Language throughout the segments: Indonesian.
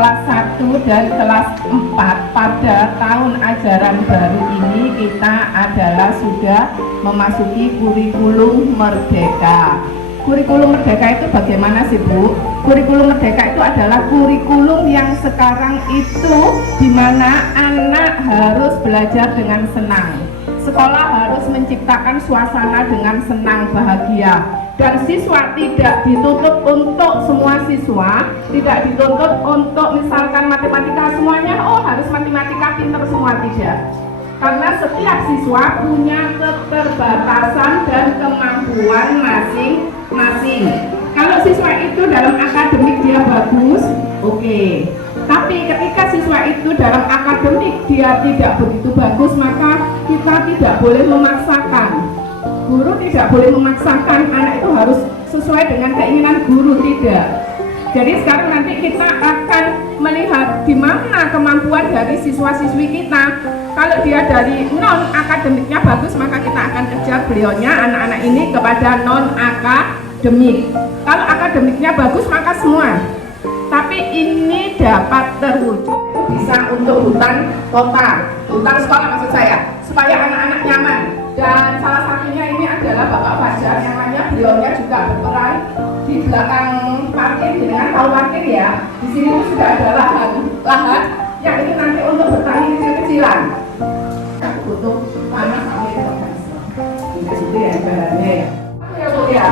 kelas 1 dan kelas 4 pada tahun ajaran baru ini kita adalah sudah memasuki kurikulum merdeka. Kurikulum merdeka itu bagaimana sih Bu? Kurikulum merdeka itu adalah kurikulum yang sekarang itu di mana anak harus belajar dengan senang. Sekolah harus menciptakan suasana dengan senang, bahagia. Dan siswa tidak dituntut untuk semua siswa, tidak dituntut untuk misalkan matematika semuanya, oh harus matematika pinter semua, tidak. Karena setiap siswa punya keterbatasan dan kemampuan masing-masing. Kalau siswa itu dalam akademik dia bagus, oke. Tapi ketika siswa itu dalam akademik dia tidak begitu bagus, maka kita tidak boleh memaksakan. Guru tidak boleh memaksakan anak itu harus sesuai dengan keinginan guru, tidak. Jadi sekarang nanti kita akan melihat di mana kemampuan dari siswa-siswi kita. Kalau dia dari non akademiknya bagus, maka kita akan kejar beliaunya anak-anak ini kepada non akademik. Kalau akademiknya bagus maka semua. Tapi ini dapat terwujud bisa untuk hutan kota, hutan sekolah maksud saya, supaya anak-anak nyaman. Dan salah satunya ini adalah Bapak Fajar, yang lainnya beliaunya juga berperan di belakang parkir, dengan tahu parkir ya. Di sini sudah ada lahan yang ini nanti untuk bertani kecil-kecilan. Aku butuh tanah sampai terhasil. Ini situ ya ibaratnya ya. Ya Bu ya.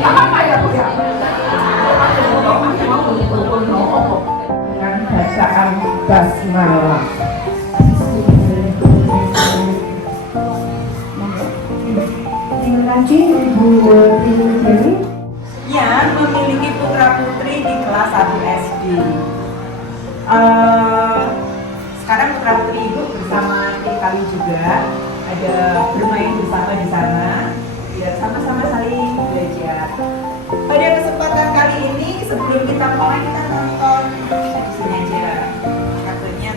Apa ya Bu ya? Dengan bacaan basmalah. Yang memiliki putra-putri di kelas 1 SD. Sekarang putra-putri Ibu bersama kali juga ada bermain bersama di sana, biar sama-sama saling belajar. Pada kesempatan kali ini sebelum kita mulai kita nonton di sini aja kartunya.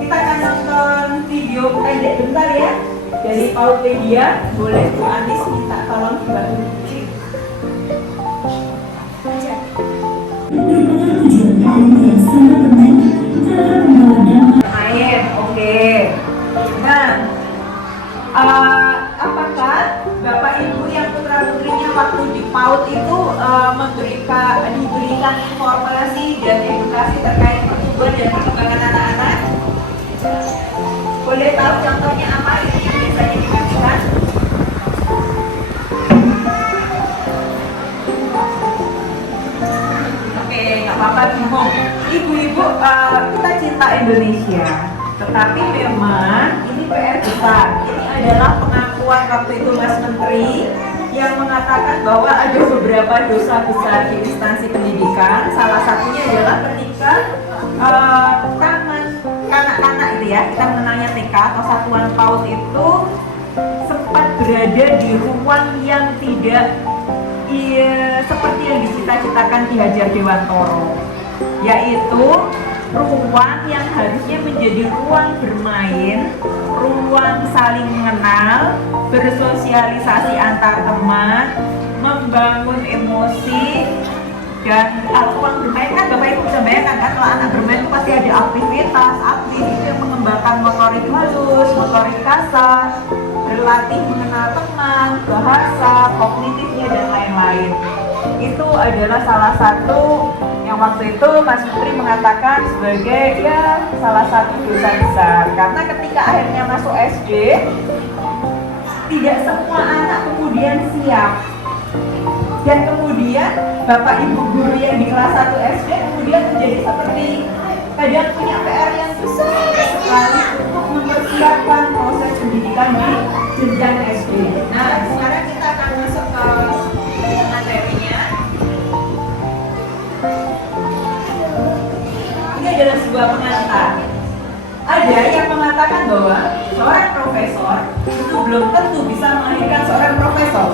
Kita akan nonton video pendek bentar ya. Dari Paupedia, boleh Bu Anis minta tolong dibantu musik. Main, oke. Nah, apakah Bapak Ibu yang putra-putrinya waktu di PAUD itu diberikan informasi dan edukasi terkait pertumbuhan dan perkembangan anak-anak? Boleh tahu contohnya apa yang biasanya diberikan? Oke, nggak apa-apa bingung. Ibu-ibu, kita cinta Indonesia, tetapi memang ini PR besar. Ini adalah pengakuan waktu itu Mas Menteri yang mengatakan bahwa ada beberapa dosa besar di instansi pendidikan. Salah satunya adalah ketika kanak-kanak itu ya, kita mengenalnya TK atau satuan PAUD itu sempat berada di ruang yang tidak seperti yang dicita-citakan Ki Hajar Dewantoro, yaitu ruang yang harusnya menjadi ruang bermain, ruang saling mengenal, bersosialisasi antar teman, membangun emosi. Dan kalau ruang bermain kan Bapak Ibu bisa bayangkan kan, kalau anak bermain itu pasti ada aktivitas aktif itu yang mengembangkan motorik halus, motorik kasar, berlatih mengenal teman, bahasa, kognitifnya dan lain-lain. Itu adalah salah satu yang waktu itu Mas Menteri mengatakan sebagai ya salah satu dosa besar, karena ketika akhirnya masuk SD tidak semua anak kemudian siap. Dan kemudian Bapak Ibu guru yang di kelas 1 SD kemudian menjadi seperti kadang punya PR yang besar sekali untuk mempersiapkan proses pendidikan di jenjang SD. Nah, sekarang kita akan masuk ke materinya. Ini adalah sebuah pengantar. Ada yang mengatakan bahwa seorang profesor itu belum tentu bisa melahirkan seorang profesor.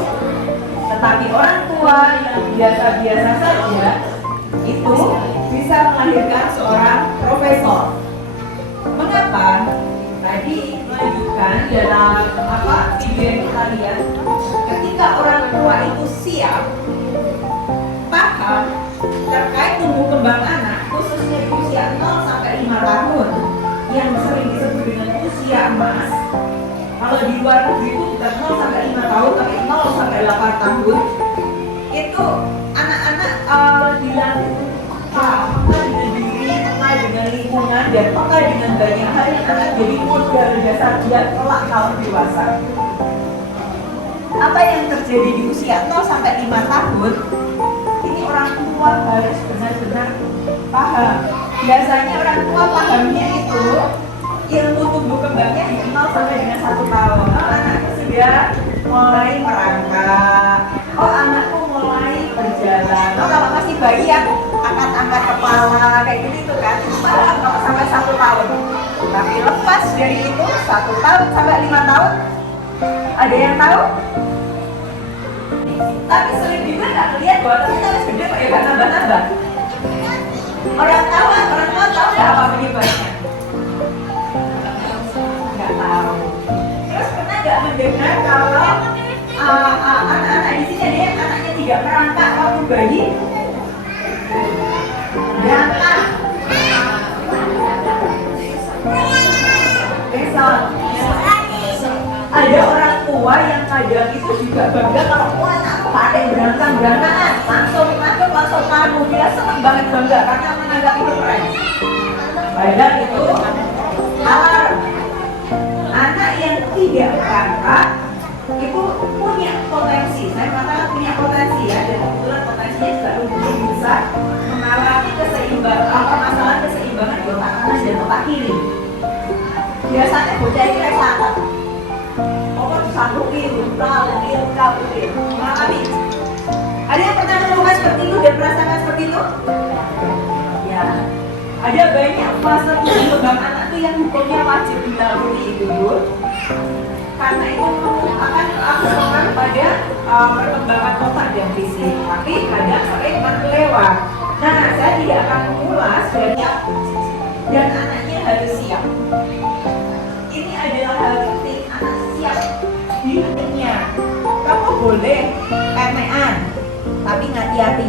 Tetapi orang tua yang biasa-biasa saja itu bisa melahirkan seorang profesor. Mengapa? Tadi menunjukkan dalam video yang kita lihat, ketika orang tua itu siap, paham terkait tumbuh kembang anak, khususnya di usia tahun yang sering disebut dengan usia emas. Kalau di luar negeri itu bukan 0 sampai 5 tahun, tapi 0 sampai 8 tahun. Itu anak-anak dilatih peka dengan diri, peka dengan lingkungan, dan peka dengan banyak hal yang akan jadi modal dasar dia kelak kalau dewasa. Apa yang terjadi di usia 0 sampai 5 tahun, ini orang tua harus benar-benar paham. Biasanya orang tua pahamnya itu ilmu tumbuh kembangnya di 0 sampai dengan 1 tahun. Oh, anakku sudah mulai merangkak. Oh, anakku mulai berjalan. Oh, kalau masih bayi yang angkat-angkat kepala kayak gitu kan, paham kalau sampai 1 tahun. Tapi lepas dari itu 1 tahun sampai 5 tahun, ada yang tahu? Tapi sering juga nggak melihat bahwa kita harus gede kok ya nggak nambah-nambah. Orang tua tahu nggak apa penyebabnya? Nggak tahu. Terus pernah nggak mendengar kalau anak-anak di sini ada yang anaknya tidak merangkak waktu bayi? Merangkak. Besok. Ada orang tua yang kadang itu juga bangga kalau anakku pakai berangkat-berantakan, langsung masuk, langsung kamu, dia senang banget bangga karena menganggap itu keren. Padahal itu alarm. Anak yang tidak berangkat itu punya potensi, saya mengatakan punya potensi ya, dan kebetulan potensinya juga lebih besar mengalami masalah keseimbangan di otak kanan dan otak kiri. Biasanya bocah itu sangat sanggupi, mengalami. Ada yang pernah melakukan seperti itu dan merasakan seperti itu? Ya. Ada banyak fase tumbuh kembang anak itu yang hukumnya wajib dilalui itu. Karena itu akan berpengaruh pada perkembangan otak dan fisik. Tapi kadang sering terlewat. Nah, saya tidak akan mengulas dan anaknya harus siap. Ini adalah hal penting, anak siap di hidupnya. Kamu boleh emean, tapi hati-hati.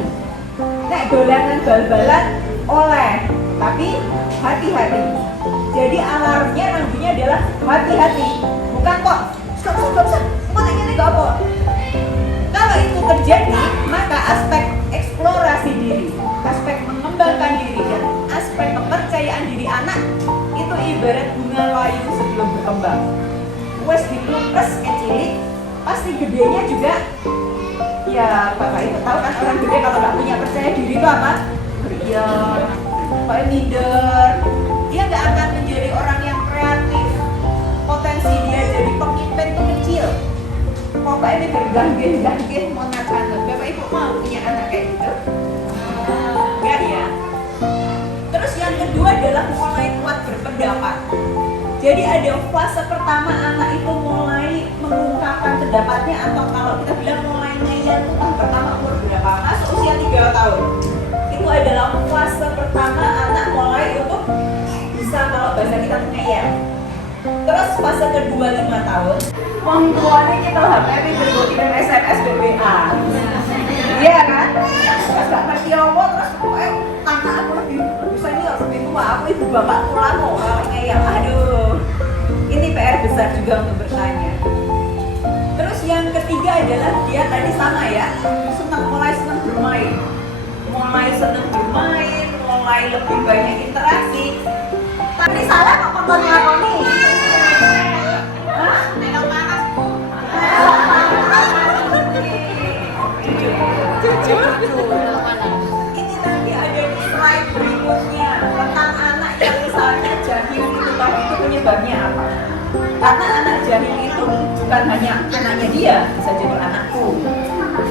Nek dolanan bal-balan oleh, tapi hati-hati. Jadi alarmnya nantinya adalah hati-hati. Bukan kok, stop, ini gak apa. Kalau itu terjadi, maka aspek eksplorasi diri, aspek mengembangkan diri, dan aspek kepercayaan diri anak itu ibarat bunga layu sebelum berkembang. Wes dilumpes kecilik, pasti gedenya juga. Ya bapak itu tahu kan, orang gede kalau nggak punya percaya diri itu apa? Beriak, kayak minder. Dia nggak akan menjadi orang yang kreatif. Potensi dia jadi pemimpin itu kecil. Pokoknya ini berganggih mau ngapain? Bapak ibu mau punya anak kayak gitu? Enggak ya. Terus yang kedua adalah mulai kuat berpendapat. Jadi ada fase pertama anak itu mulai mengungkapkan pendapatnya, atau kalau kita bilang mulai ngeyel itu tahun pertama umur berapa? Masuk usia 3 tahun. Itu adalah fase pertama anak mulai untuk bisa, kalau bahasa kita ngeyel. Terus fase kedua 5 tahun, wong tuane kita HP berkirim SMS BBA. Iya kan? Terus gak ngerti apa, terus anak aku lebih senior, lebih tua, aku ibu bapakku lama kalau ngeyel. Aduh, ini PR besar juga untuk bertanya. Terus yang ketiga adalah dia tadi sama ya, mulai senang bermain, mulai lebih banyak interaksi. Tapi salah kok konten ngakoni. Hah? Jujur. Ini nanti ada di slide berikutnya tentang anak yang misalnya jahil itu tadi, itu penyebabnya apa? Karena anak jahil itu bukan hanya anaknya dia, bisa jadi anakku,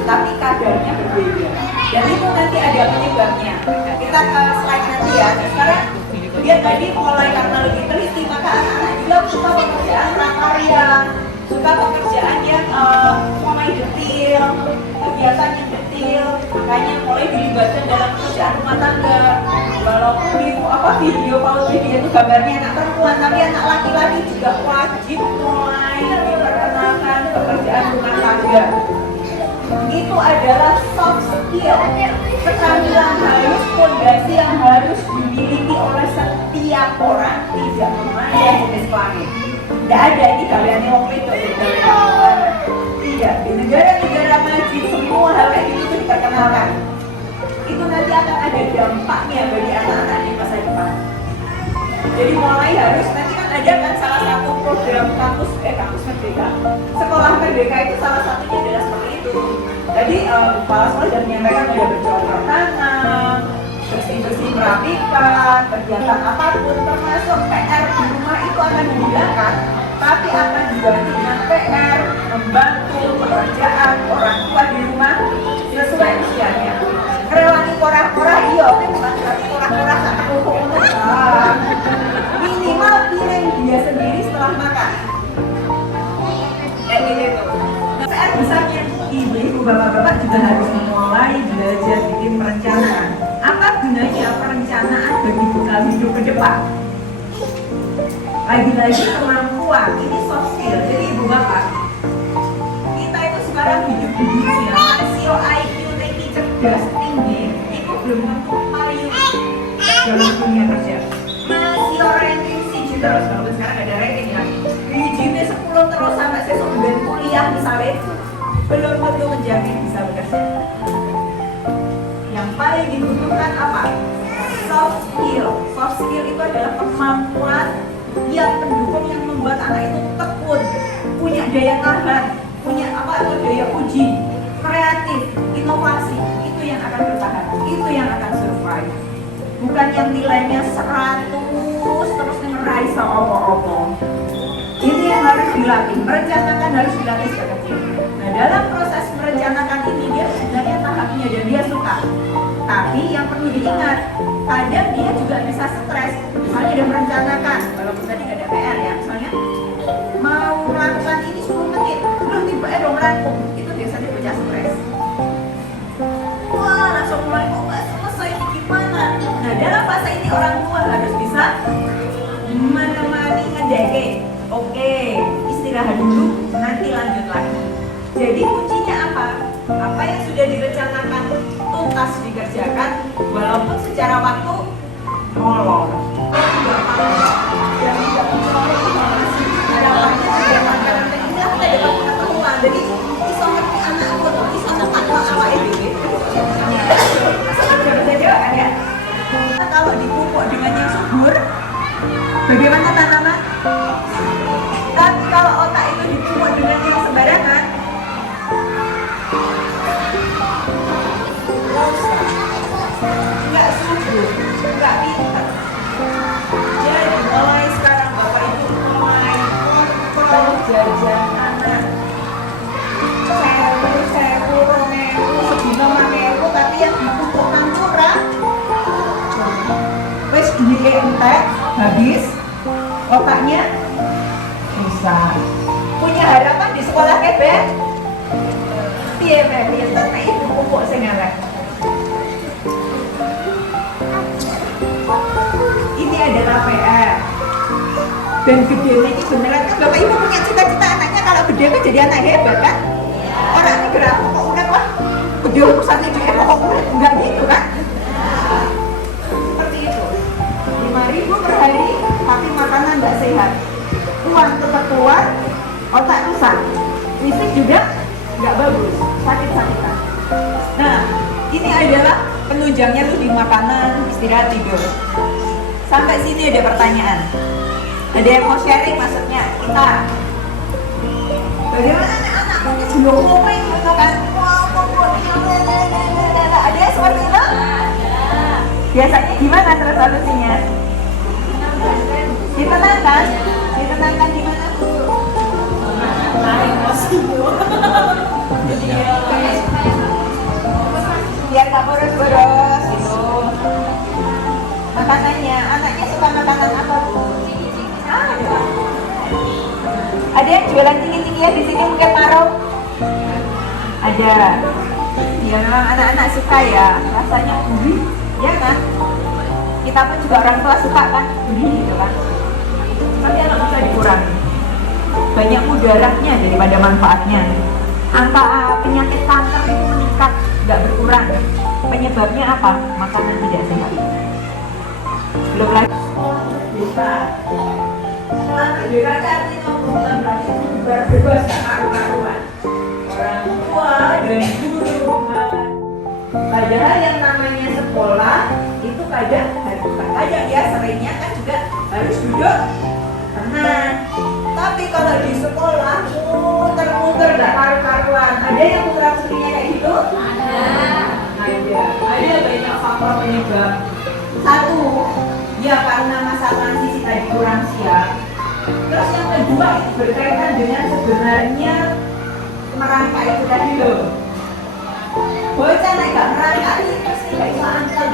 tapi kadarnya berbeda. Dan itu nanti ada penyebabnya. Kita ke slide nanti ya. Sekarang dia tadi mulai karena lebih teliti, maka anak-anak juga suka pekerjaan prakarya, suka pekerjaan yang mulai detil, kegiatan yang detil, makanya mulai dilibatkan dalam pekerjaan rumah tangga. Walaupun di video paut video itu gambarnya anak perempuan, tapi anak laki-laki juga wajib mulai diperkenalkan pekerjaan rumah tangga. Itu adalah soft skill, keterampilan halus, fondasi yang harus dimiliki oleh setiap yang jenis kelamin. Nggak ada, ini gaweannya wong itu. Iya, di negara-negara maju semua hal kayak gitu tuh diperkenalkan. Itu nanti akan ada dampaknya bagi anak-anak di masa depan. Jadi mulai harus, nanti kan ada kan salah satu program kampus merdeka. Sekolah merdeka itu salah satunya adalah seperti itu. Jadi kepala sekolah sudah menyampaikan ada bercocok tanam, bersih-bersih merapikan, kegiatan apapun termasuk PR di rumah itu akan dihilangkan, tapi akan diganti dengan PR membantu pekerjaan orang tua di rumah sesuai usianya. Kerewani korah-korah iya, tapi bukan berarti korah-korah sak kerupuk untuk minimal piring dia sendiri setelah makan. Kayak gitu. Nah, PR besarnya ibu-ibu, bapak-bapak juga harus mulai belajar bikin perencanaan. Apa gunanya perencanaan bagi bekal hidup ke depan? Lagi-lagi kemampuan, ini soft skill. Jadi ibu bapak, kita itu sekarang hidup di dunia rasio IQ tinggi cerdas tinggi itu belum tentu paling dalam dunia kerja. Masih ranking siji terus, kalau sekarang ada ranking ya. Bijinya 10 terus sampai sesuk bulan kuliah misalnya, belum tentu menjamin bisa bekerja. Yang paling dibutuhkan apa? Soft skill. Soft skill itu adalah kemampuan yang pendukung yang membuat anak itu tekun, punya daya tahan, punya apa atau daya uji, kreatif, inovasi. Itu yang akan bertahan, itu yang akan survive. Bukan yang nilainya 100 terus ngerai opo-opo. Ini yang harus dilatih, merencanakan harus dilatih sejak kecil. Nah, dalam proses merencanakan ini dia sebenarnya tahapnya dan dia suka. Tapi yang perlu diingat, kadang dia juga bisa stres. Misalnya dia merencanakan, walaupun tadi ada PR ya, misalnya mau melakukan ini 10 menit, belum tiba dong rampung, itu biasanya punya stres. Wah, langsung mulai kok nggak selesai ini gimana? Nah, dalam fase ini orang tua harus bisa menemani ngedeke. Oke, istirahat dulu, nanti lanjut lagi. Jadi kuncinya apa? Apa yang sudah direncanakan tuntas dikerjakan, walaupun secara waktu molor. Dan tidak memperoleh informasi. Harapannya dengan teknisnya kita dapat pengetahuan. Jadi iso ngerti anak aku, iso ngerti awak ini. Sudah bisa jawab kan ya? Kalau dipupuk dengan yang subur, bagaimana tanaman? Tapi kalau otak itu dipupuk dengan yang sembarangan, nggak subur, nggak pintar. Jadi mulai sekarang bapak ibu mulai kontrol jajan anak. Sewu, romewu, sedino makewu, tapi yang dipupuk nang kurang. Wes duitnya entek, habis, otaknya rusak. Punya harapan di sekolah kebet? Piye pinter nek ibu pupuk sing elek. Ini adalah PR. Dan gede ini beneran kan bapak ibu punya cita-cita anaknya kalau gede kan jadi anak hebat kan? Orang ini gerak pokok udah wah gede urusannya dia pokok udah enggak gitu kan? Seperti itu. 5.000 per hari tapi makanan enggak sehat. Uang tetap keluar, otak rusak. Fisik juga enggak bagus, sakit-sakitan. Nah, ini adalah penunjangnya tuh di makanan, istirahat, tidur. Sampai sini ada pertanyaan. Ada yang mau sharing maksudnya kita. Bagaimana anak-anak punya ngomong gitu kan? Ada yang seperti itu? Biasanya gimana terus solusinya? Ditenangkan? Ditenangkan gimana? Biar gak boros-boros gitu. Makanannya, anaknya suka makanan apa bu? Ada yang jualan tinggi-tinggian di sini mungkin marung? Ada. Ya memang anak-anak suka ya, rasanya gurih, ya kan? Kita pun juga orang tua suka kan, gurih gitu kan? Tapi anak bisa dikurangi. Banyak mudaratnya daripada manfaatnya. Angka penyakit kanker itu meningkat, nggak berkurang. Penyebabnya apa? Makanan tidak sehat. Belum lagi bisa Merdeka artinya bukan berarti bubar bebas tak karu-karuan. Orang tua dan guru padahal yang namanya sekolah itu kadang bukan kadang ya, seringnya kan juga harus duduk tenang. Tapi kalau di sekolah muter-muter gak karu-karuan. Ada yang muter-muternya kayak gitu? Ada banyak faktor penyebab. Satu, ya karena masa transisi tadi kurang siap. Terus yang kedua itu berkaitan dengan sebenarnya merangkak itu tadi loh. Bocah naik gak merangkak ini pasti gak bisa angkat.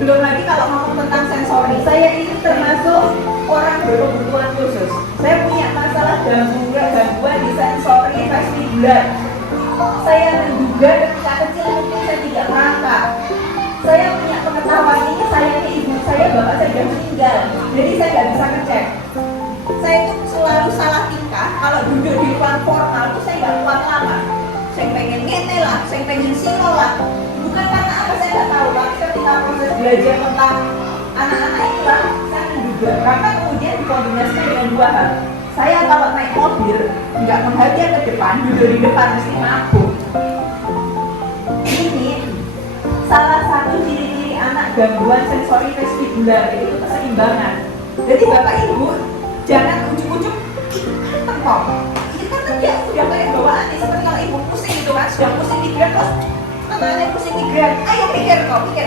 Belum lagi kalau ngomong tentang sensori, saya ini termasuk orang berkebutuhan khusus. Saya punya masalah gangguan di sensori vestibular. Saya menduga ketika kecil mungkin saya tidak merangkak. Saya punya pengetahuan ini, sayangnya ibu saya, bapak saya sudah meninggal. Jadi saya nggak bisa ngecek. Saya itu selalu salah tingkah. Kalau duduk di ruang formal itu saya nggak kuat lama. Saya pengen ngene lah, saya pengen silo lah. Bukan karena apa saya nggak tahu, tapi ketika proses belajar tentang anak-anak itulah saya menduga. Karena kemudian dikombinasikan dengan dua hal. Saya kalau naik mobil nggak menghadap ke depan, duduk di depan mesti mabuk. Ini salah satu ciri-ciri anak gangguan sensori vestibular, itu keseimbangan. Jadi bapak ibu jangan ujuk-ujuk tengok. Ini kan dia udah kayak bawaan nih, seperti kalau ibu pusing gitu kan, sudah pusing migran terus anaknya pusing migran, ayo pikir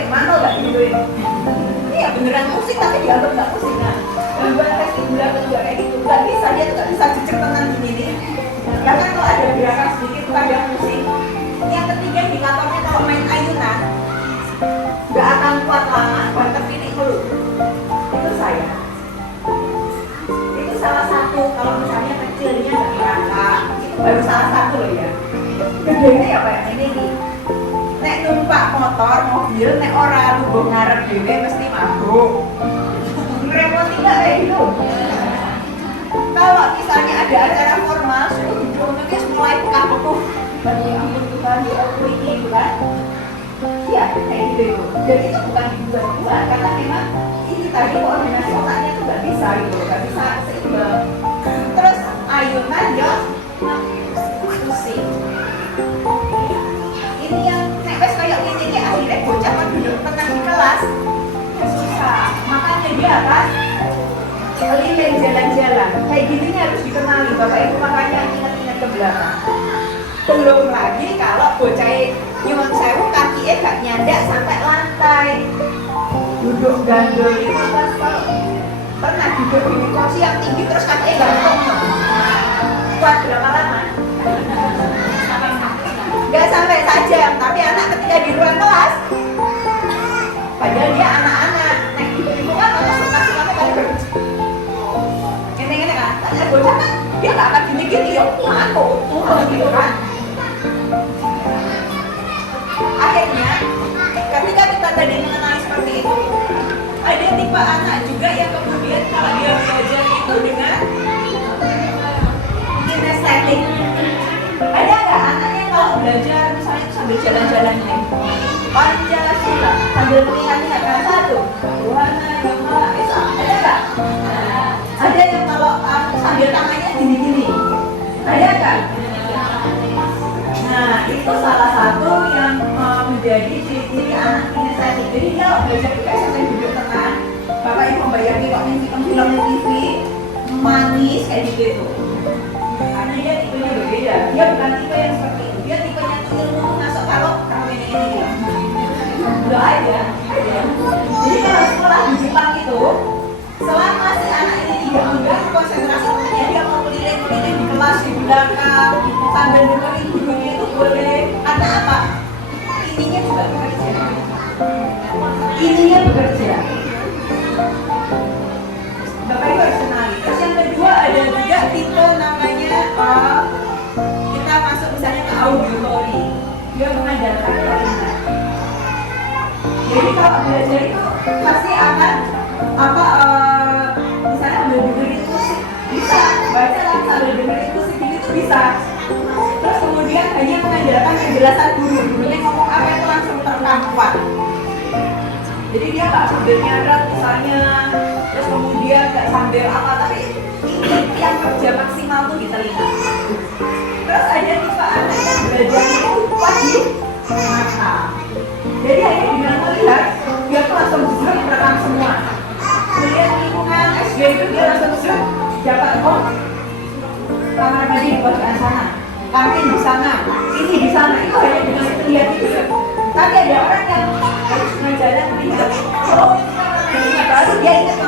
mana nggak gituin. Iya beneran pusing tapi dianggap nggak pusing. Nah, gangguan vestibular juga kayak gitu, nggak bisa, dia tuh nggak bisa jejak tenang gini nih. Bahkan kalau ada gerakan sedikit tuh kadang pusing. Yang ketiga indikatornya kalau main ayunan nggak akan kuat lama, bahkan ini melulu. Itu saya. Itu salah satu kalau misalnya kecilnya nggak merangkak, itu baru salah satu loh ya. Gedenya ya kayak ini nih. Nek numpak motor, mobil, nek ora lungguh ngarep dhewe mesti mabuk. Ngerepoti nggak kayak gitu? Kalau misalnya ada acara formal, suruh duduk nanti mulai buka-buku. Bagi ampun Tuhan, ya aku ini bukan? Iya, kayak gitu itu. Dan itu bukan dibuat-buat, karena memang ini tadi koordinasi otaknya tuh nggak bisa gitu, nggak bisa seimbang. Terus ayunan ya pusing. Ini yang nek kayak gini akhirnya bocah kan duduk tenang di kelas ya susah. Makanya dia akan keliling jalan-jalan. Kayak gini harus dikenali bapak ibu, makanya ingat-ingat ke belakang. Belum lagi kalau bocah nyuwun sewu kakinya gak nyandak sampai lantai. Duduk gandul itu pas pernah duduk di kursi yang tinggi terus kakinya gantung. Kuat berapa lama? Gak sampai sajam, tapi anak ketika di ruang kelas padahal dia anak-anak naik ibu kan malah suka-suka kali berbicara ini kan, tanya bocah kan dia gak akan gini-gini ya aku turun gitu kan. Akhirnya ketika kita tadi mengenai seperti itu, ada tipe anak juga yang kemudian kalau dia belajar itu dengan kinestetik. Ada nggak anaknya kalau belajar misalnya sambil jalan-jalan nih Pancasila sambil mengingat-ingatkan satu Tuhan yang Maha Esa, ada nggak? Ada yang kalau sambil tangannya gini-gini, ada nggak? Nah itu salah satu yang menjadi ciri-ciri anak kinestetik. Jadi dia kalau belajar itu kayak sampai duduk tenang. Bapak ibu bayangin kok nih film TV manis kayak gitu. Karena dia tipenya berbeda. Dia bukan tipe yang seperti itu. Dia tipenya tuh ilmu masuk kalau ini. Udah aja. Jadi kalau sekolah di Jepang itu, selama si anak ini tidak mengganggu konsentrasinya, dia mau keliling-keliling di kelas di belakang sambil dengerin gurunya itu boleh. Karena apa? Ininya juga bekerja. Ininya bekerja. Bapak ibu harus kenali. Terus yang kedua ada juga tipe namanya kita masuk misalnya ke auditory. Dia mengandalkan telinga. Jadi kalau belajar itu pasti akan misalnya sambil dengerin musik bisa, baca lagi sambil dengerin musik itu bisa. Terus kemudian hanya mengandalkan penjelasan gurunya ngomong apa itu langsung terekam kuat. Jadi dia nggak sambil nyarat misalnya, terus kemudian nggak sambil apa, tapi ini yang kerja maksimal tuh di telinga. Terus ada tipe anak yang belajarnya itu kuat di mata. Jadi hanya dengan melihat dia tuh langsung bisa merekam semua. Melihat lingkungan SD itu dia langsung bisa dapat, oh kamar mandi di bagian sana, kantin di sana, ini di sana. Itu hanya dengan lihat itu. Tapi ada orang yang harus mengajarkan lihat, oh baru dia ingat